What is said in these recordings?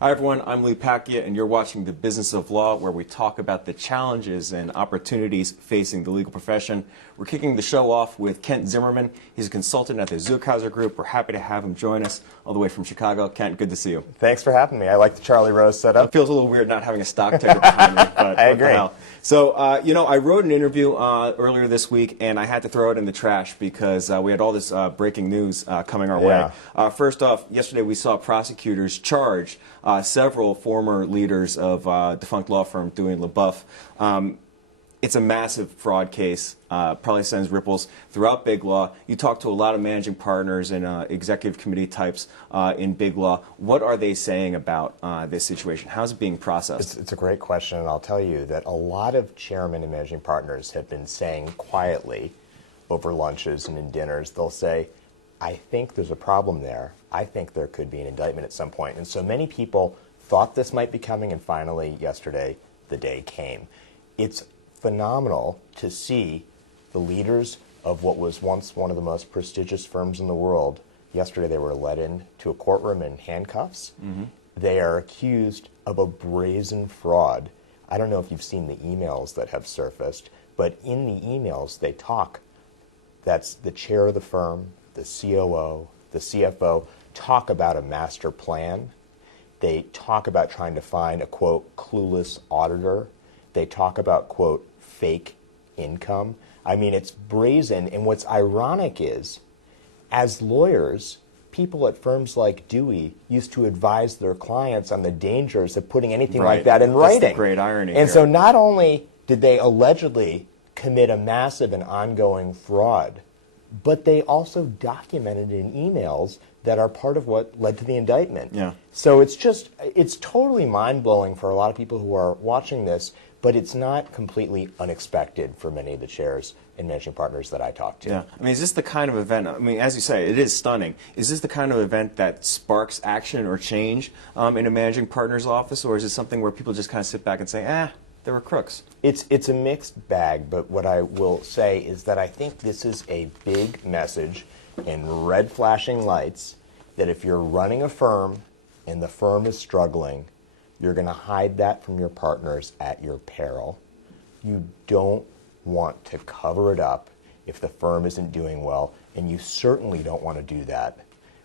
Hi everyone, I'm Lee Pacchia and you're watching The Business of Law, where we talk about the challenges and opportunities facing the legal profession. We're kicking the show off with Kent Zimmermann. He's a consultant at the Zeughauser Group. We're happy to have him join us all the way from Chicago. Kent, good to see you. Thanks for having me. I like the Charlie Rose setup. It feels a little weird not having a stock ticker behind me, but I what the agree. hell. So, I wrote an interview earlier this week, and I had to throw it in the trash because we had all this breaking news coming our way. First off, yesterday we saw prosecutors charge several former leaders of defunct law firm Dewey LeBoeuf. It's a massive fraud case, probably sends ripples throughout BigLaw. You talk to a lot of managing partners and executive committee types in BigLaw. What are they saying about this situation? How's it being processed? It's a great question, and I'll tell you that a lot of chairmen and managing partners have been saying quietly over lunches and in dinners, they'll say, I think there's a problem there. I think there could be an indictment at some point. And so many people thought this might be coming, and finally, yesterday, the day came. It's phenomenal to see the leaders of what was once one of the most prestigious firms in the world. Yesterday they were led into a courtroom in handcuffs. They are accused of a brazen fraud. I don't know if you've seen the emails that have surfaced, but in the emails they talk, that's the chair of the firm, the COO, the CFO, talk about a master plan. They talk about trying to find a, quote, clueless auditor. They talk about, quote, fake income. I mean, it's brazen. And what's ironic is, as lawyers, people at firms like Dewey used to advise their clients on the dangers of putting anything like that in writing. That's the great irony And here. so not only did they allegedly commit a massive and ongoing fraud, but they also documented in emails that are part of what led to the indictment. So it's totally mind-blowing for a lot of people who are watching this, but it's not completely unexpected for many of the chairs and managing partners that I talk to. I mean, is this the kind of event, I mean, as you say, it is stunning. Is this the kind of event that sparks action or change in a managing partner's office, or is it something where people just kind of sit back and say, they were crooks? It's a mixed bag, but what I will say is that I think this is a big message in red flashing lights that if you're running a firm and the firm is struggling, you're going to hide that from your partners at your peril. You don't want to cover it up if the firm isn't doing well, and you certainly don't want to do that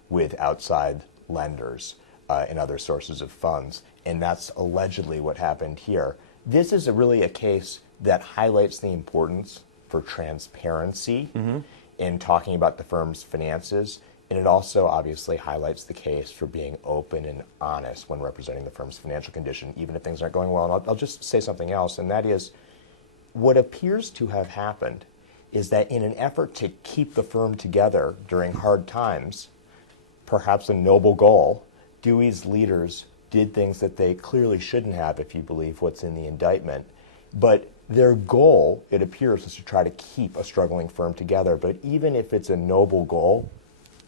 with outside lenders and other sources of funds, and that's allegedly what happened here. This is really a case that highlights the importance for transparency in talking about the firm's finances, and it also obviously highlights the case for being open and honest when representing the firm's financial condition, even if things aren't going well. And I'll just say something else, and that is what appears to have happened is that in an effort to keep the firm together during hard times, perhaps a noble goal, Dewey's leaders did things that they clearly shouldn't have, if you believe what's in the indictment. But their goal, it appears, is to try to keep a struggling firm together. But even if it's a noble goal,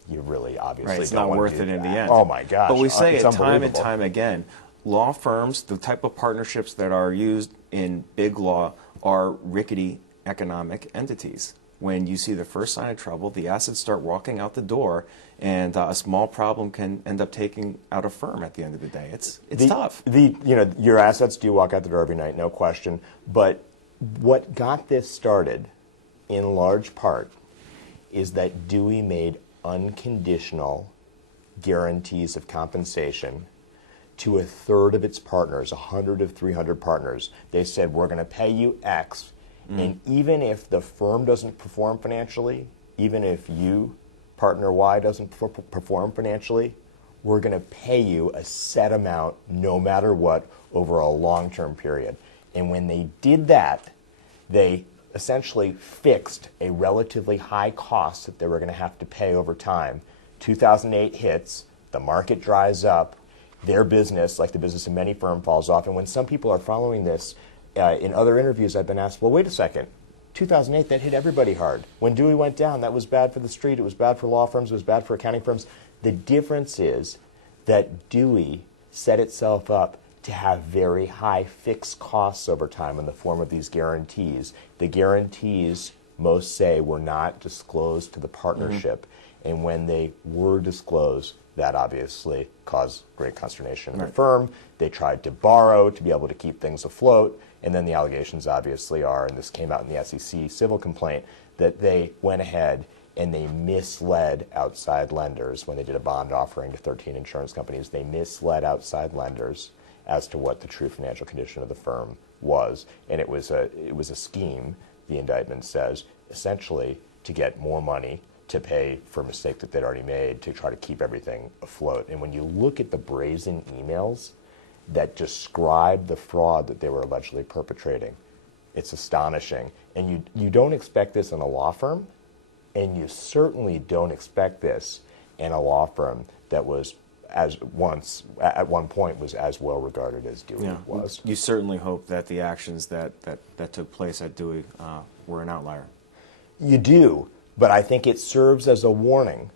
you really obviously It's don't not want worth to do it in that. the end. Oh my gosh. But we say it's it time and unbelievable. time again, law firms, the type of partnerships that are used in big law are rickety economic entities. When you see the first sign of trouble, the assets start walking out the door, and a small problem can end up taking out a firm at the end of the day. It's tough. Your assets do walk out the door every night, no question. But what got this started, in large part, is that Dewey made unconditional guarantees of compensation to a third of its partners, 100 of 300 partners. They said, we're going to pay you X, and even if the firm doesn't perform financially, even if you, partner Y, doesn't perform financially, we're going to pay you a set amount no matter what over a long-term period. And when they did that, they essentially fixed a relatively high cost that they were going to have to pay over time. 2008 hits, the market dries up, their business, like the business of many firms, falls off. And when some people are following this, in other interviews I've been asked, well, wait a second, 2008, that hit everybody hard. When Dewey went down, that was bad for the street, it was bad for law firms, it was bad for accounting firms. The difference is that Dewey set itself up to have very high fixed costs over time in the form of these guarantees. The guarantees Most say were not disclosed to the partnership, and when they were disclosed, that obviously caused great consternation in the firm. They tried to borrow to be able to keep things afloat, and then the allegations obviously are, and this came out in the SEC civil complaint, that they went ahead and they misled outside lenders when they did a bond offering to 13 insurance companies. They misled outside lenders as to what the true financial condition of the firm was, and it was a scheme, the indictment says, essentially to get more money to pay for a mistake that they'd already made to try to keep everything afloat. And when you look at the brazen emails that describe the fraud that they were allegedly perpetrating, it's astonishing. And you don't expect this in a law firm, and you certainly don't expect this in a law firm that was at one point was as well regarded as Dewey was. You certainly hope that the actions that took place at Dewey were an outlier. You do, but I think it serves as a warning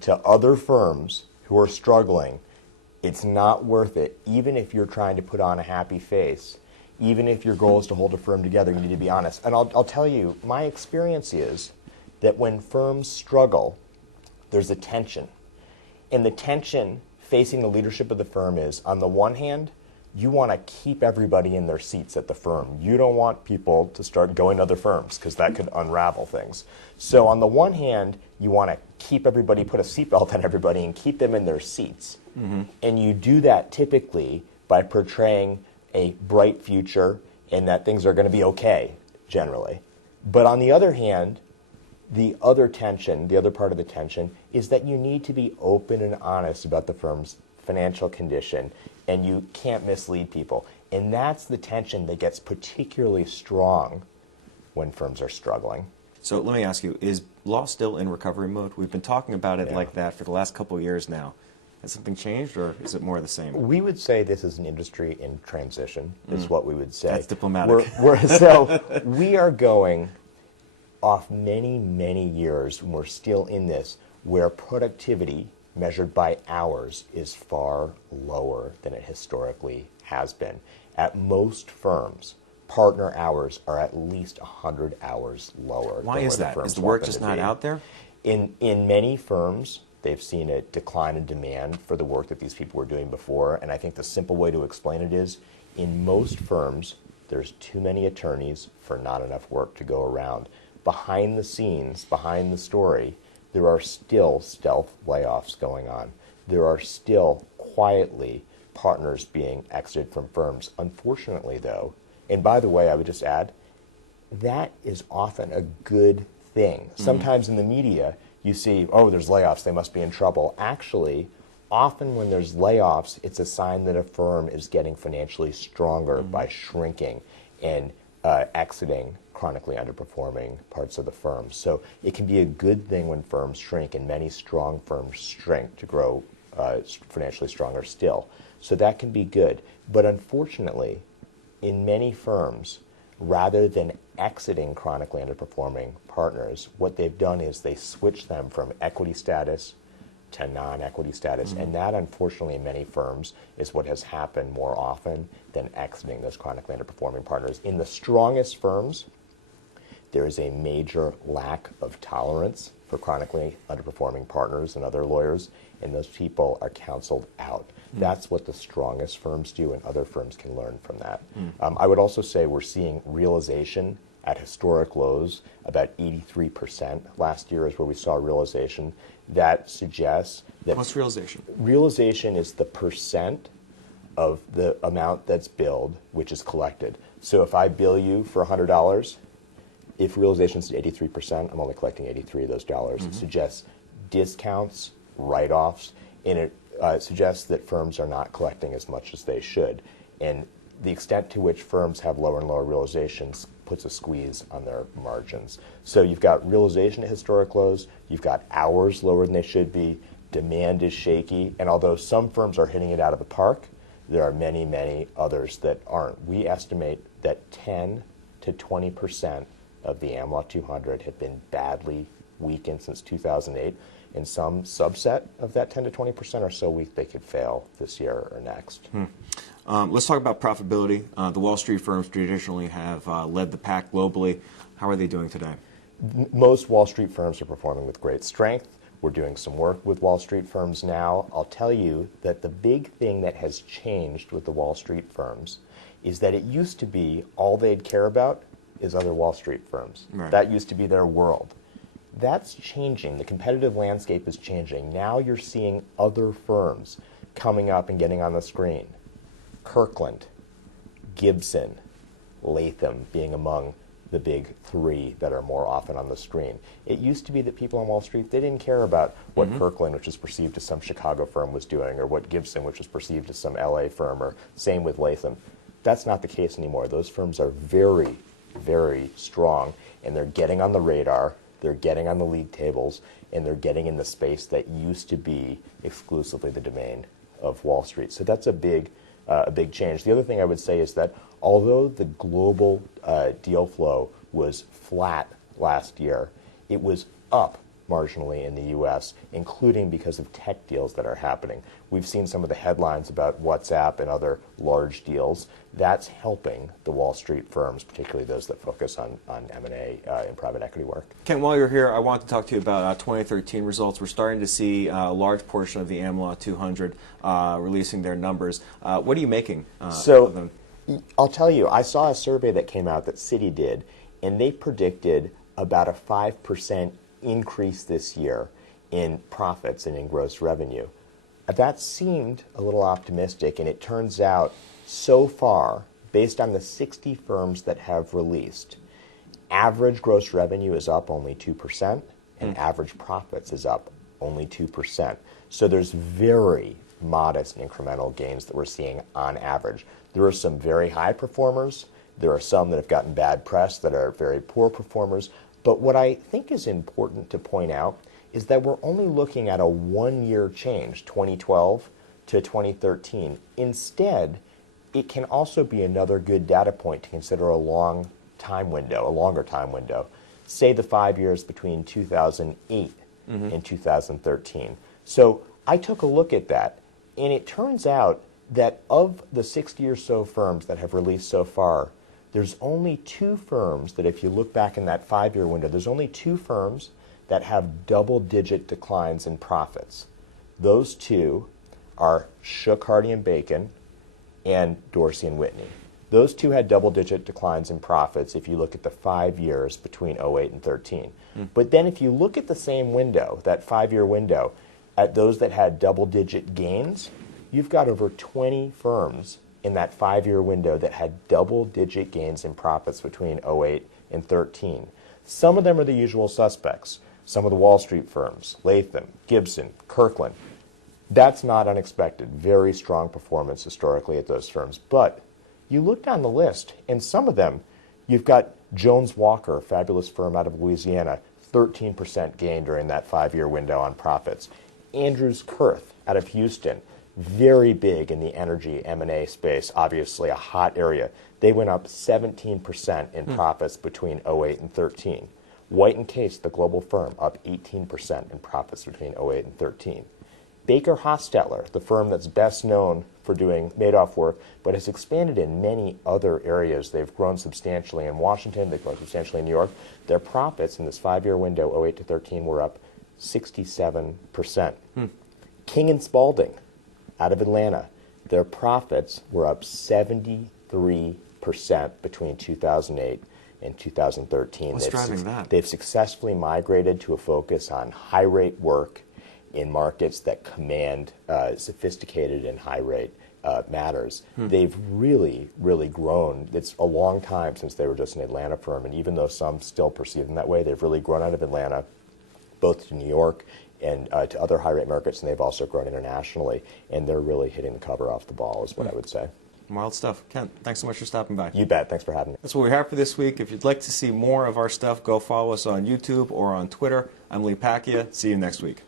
to other firms who are struggling. It's not worth it, even if you're trying to put on a happy face, even if your goal is to hold a firm together, you need to be honest. And I'll tell you, my experience is that when firms struggle, there's a tension. And the tension facing the leadership of the firm is, on the one hand, you want to keep everybody in their seats at the firm. You don't want people to start going to other firms because that could unravel things. So on the one hand, you want to keep everybody, put a seatbelt on everybody and keep them in their seats. And you do that typically by portraying a bright future and that things are going to be okay, generally. But on the other hand, the other tension, the other part of the tension, is that you need to be open and honest about the firm's financial condition, and you can't mislead people. And that's the tension that gets particularly strong when firms are struggling. So let me ask you, is law still in recovery mode? We've been talking about it like that for the last couple of years now. Has something changed, or is it more of the same? We would say this is an industry in transition, is what we would say. That's diplomatic. So we are going off many, many years, and we're still in this, where productivity measured by hours is far lower than it historically has been. At most firms, partner hours are at least 100 hours lower. Why is that? Is the work just not out there? In many firms, they've seen a decline in demand for the work that these people were doing before, and I think the simple way to explain it is, in most firms, there's too many attorneys for not enough work to go around. Behind the scenes, behind the story, there are still stealth layoffs going on. There are still quietly partners being exited from firms. Unfortunately, though, and by the way, I would just add, that is often a good thing. Sometimes in the media, you see, oh, there's layoffs, they must be in trouble. Actually, often when there's layoffs, it's a sign that a firm is getting financially stronger by shrinking and exiting chronically underperforming parts of the firm. So it can be a good thing when firms shrink, and many strong firms shrink to grow financially stronger still. So that can be good. But unfortunately, in many firms, rather than exiting chronically underperforming partners, what they've done is they switch them from equity status to non-equity status. And that, unfortunately, in many firms is what has happened more often than exiting those chronically underperforming partners. In the strongest firms, there is a major lack of tolerance for chronically underperforming partners and other lawyers, and those people are counseled out. That's what the strongest firms do, and other firms can learn from that. I would also say we're seeing realization at historic lows. About 83% last year is where we saw realization. That suggests that... What's realization? Realization is the percent of the amount that's billed, which is collected. So if I bill you for $100, if realization is 83%, I'm only collecting 83 of those dollars. It suggests discounts, write-offs, and it suggests that firms are not collecting as much as they should. And the extent to which firms have lower and lower realizations puts a squeeze on their margins. So you've got realization at historic lows, you've got hours lower than they should be, demand is shaky, and although some firms are hitting it out of the park, there are many, many others that aren't. We estimate that 10 to 20% of the Amla 200 have been badly weakened since 2008, and some subset of that 10 to 20% are so weak they could fail this year or next. Let's talk about profitability. The Wall Street firms traditionally have led the pack globally. How are they doing today? Most Wall Street firms are performing with great strength. We're doing some work with Wall Street firms now. I'll tell you that the big thing that has changed with the Wall Street firms is that it used to be all they'd care about is other Wall Street firms. Right. That used to be their world. That's changing. The competitive landscape is changing. Now you're seeing other firms coming up and getting on the screen. Kirkland, Gibson, Latham being among the big three that are more often on the screen. It used to be that people on Wall Street, they didn't care about what Kirkland, which is perceived as some Chicago firm, was doing, or what Gibson, which is perceived as some LA firm, or same with Latham. That's not the case anymore. Those firms are very, very strong, and they're getting on the radar, they're getting on the league tables, and they're getting in the space that used to be exclusively the domain of Wall Street. So that's a big change. The other thing I would say is that although the global deal flow was flat last year, it was up marginally in the U.S., including because of tech deals that are happening. We've seen some of the headlines about WhatsApp and other large deals. That's helping the Wall Street firms, particularly those that focus on M&A and private equity work. Ken, while you're here, I want to talk to you about 2013 results. We're starting to see a large portion of the Amla 200 releasing their numbers. What are you making of them? I'll tell you, I saw a survey that came out that Citi did, and they predicted about a 5% increase this year in profits and in gross revenue. That seemed a little optimistic, and it turns out so far, based on the 60 firms that have released, average gross revenue is up only 2%, and average profits is up only 2%. So there's very modest incremental gains that we're seeing on average. There are some very high performers. There are some that have gotten bad press that are very poor performers. But what I think is important to point out is that we're only looking at a one-year change, 2012 to 2013. Instead, it can also be another good data point to consider a longer time window. Say the 5 years between 2008 and 2013. So I took a look at that, and it turns out that of the 60 or so firms that have released so far, there's only two firms that, if you look back in that 5-year window, there's only two firms that have double-digit declines in profits. Those two are Shook, Hardy & Bacon and Dorsey & Whitney. Those two had double-digit declines in profits if you look at the 5 years between 08 and 13. But then if you look at the same window, that 5-year window, at those that had double-digit gains, you've got over 20 firms in that 5-year window that had double-digit gains in profits between 08 and 13. Some of them are the usual suspects. Some of the Wall Street firms, Latham, Gibson, Kirkland. That's not unexpected. Very strong performance historically at those firms. But you look down the list, and some of them, you've got Jones Walker, a fabulous firm out of Louisiana, 13% gain during that 5-year window on profits. Andrews Kurth out of Houston, very big in the energy M&A space, obviously a hot area. They went up 17% in profits between 08 and 13. White & Case, the global firm, up 18% in profits between 08 and 13. Baker Hostetler, the firm that's best known for doing Madoff work, but has expanded in many other areas. They've grown substantially in Washington. They've grown substantially in New York. Their profits in this 5-year window, 08 to 13, were up 67%. King & Spalding, out of Atlanta, their profits were up 73% between 2008 and 2013. What's driving that? They've successfully migrated to a focus on high-rate work in markets that command sophisticated and high-rate matters. They've really, really grown. It's a long time since they were just an Atlanta firm, and even though some still perceive them that way, they've really grown out of Atlanta, both to New York and to other high-rate markets, and they've also grown internationally, and they're really hitting the cover off the ball, is what I would say. Wild stuff. Ken, thanks so much for stopping by. You bet. Thanks for having me. That's what we have for this week. If you'd like to see more of our stuff, go follow us on YouTube or on Twitter. I'm Lee Pacchia. See you next week.